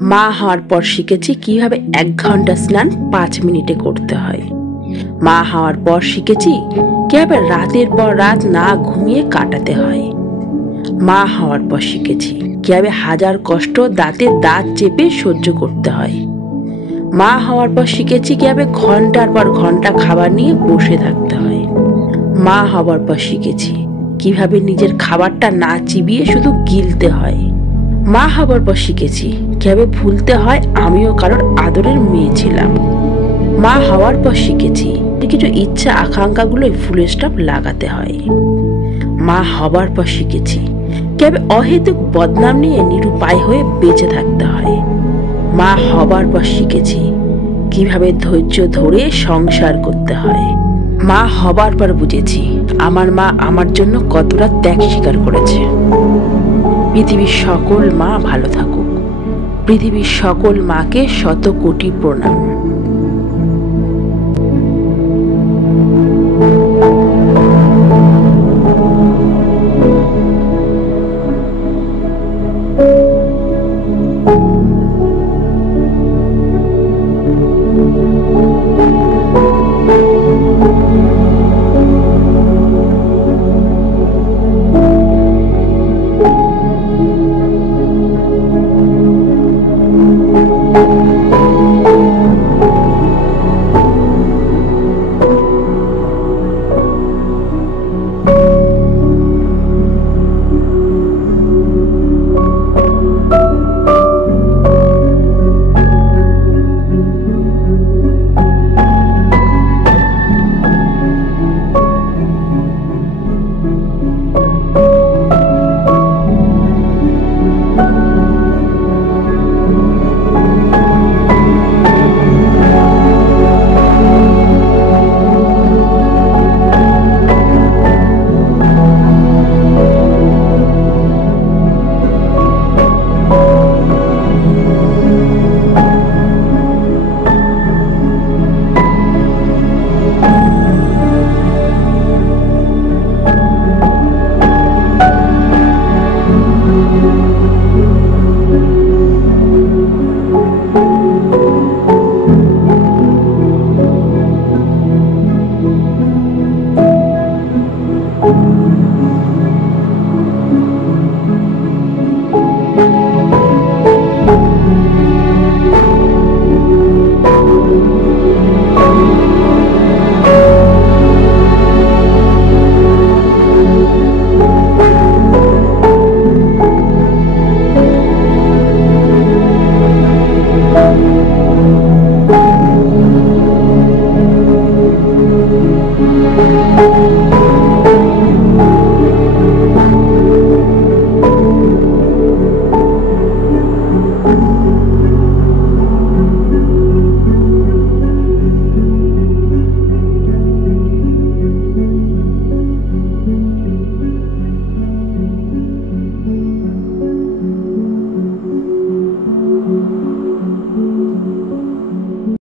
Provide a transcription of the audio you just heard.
মা হওয়ার পর শিখেছি কিভাবে 1 ঘন্টা স্নান 5 মিনিটে করতে হয়। মা হওয়ার পর শিখেছি কিভাবে রাতের পর রাত না ঘুমিয়ে কাটাতে হয়। মা হওয়ার পর শিখেছি কিভাবে হাজার কষ্ট দাঁতে দাঁত চেপে সহ্য করতে হয়। মা হওয়ার পর শিখেছি কিভাবে ঘন্টার পর ঘন্টা খাবার নিয়ে বসে থাকতে হয়। মা হওয়ার পর শিখেছি কিভাবে নিজের খাবারটা না চিবিয়ে শুধু গিলতে হয়। মা হওয়ার পর শিখেছি কিভাবে ভুলতে হয় আমিও কারোর আদরের মেয়ে ছিলাম। মা হওয়ার পর শিখেছি কিছু ইচ্ছা আকাঙ্ক্ষাগুলোই ফুল স্টপ লাগাতে হয়। মা হওয়ার পর শিখেছি কিভাবে অহেতুক বদনাম নিয়ে নিরুপায় হয়ে বেঁচে থাকতে হয়। মা হবার পর শিখেছি কিভাবে ধৈর্য ধরে সংসার করতে হয়। মা হবার পর বুঝেছি আমার মা আমার জন্য কতটা ত্যাগ স্বীকার করেছে। পৃথিবীর সকল মা ভালো থাকুক। পৃথিবীর সকল মাকে শত কোটি প্রণাম।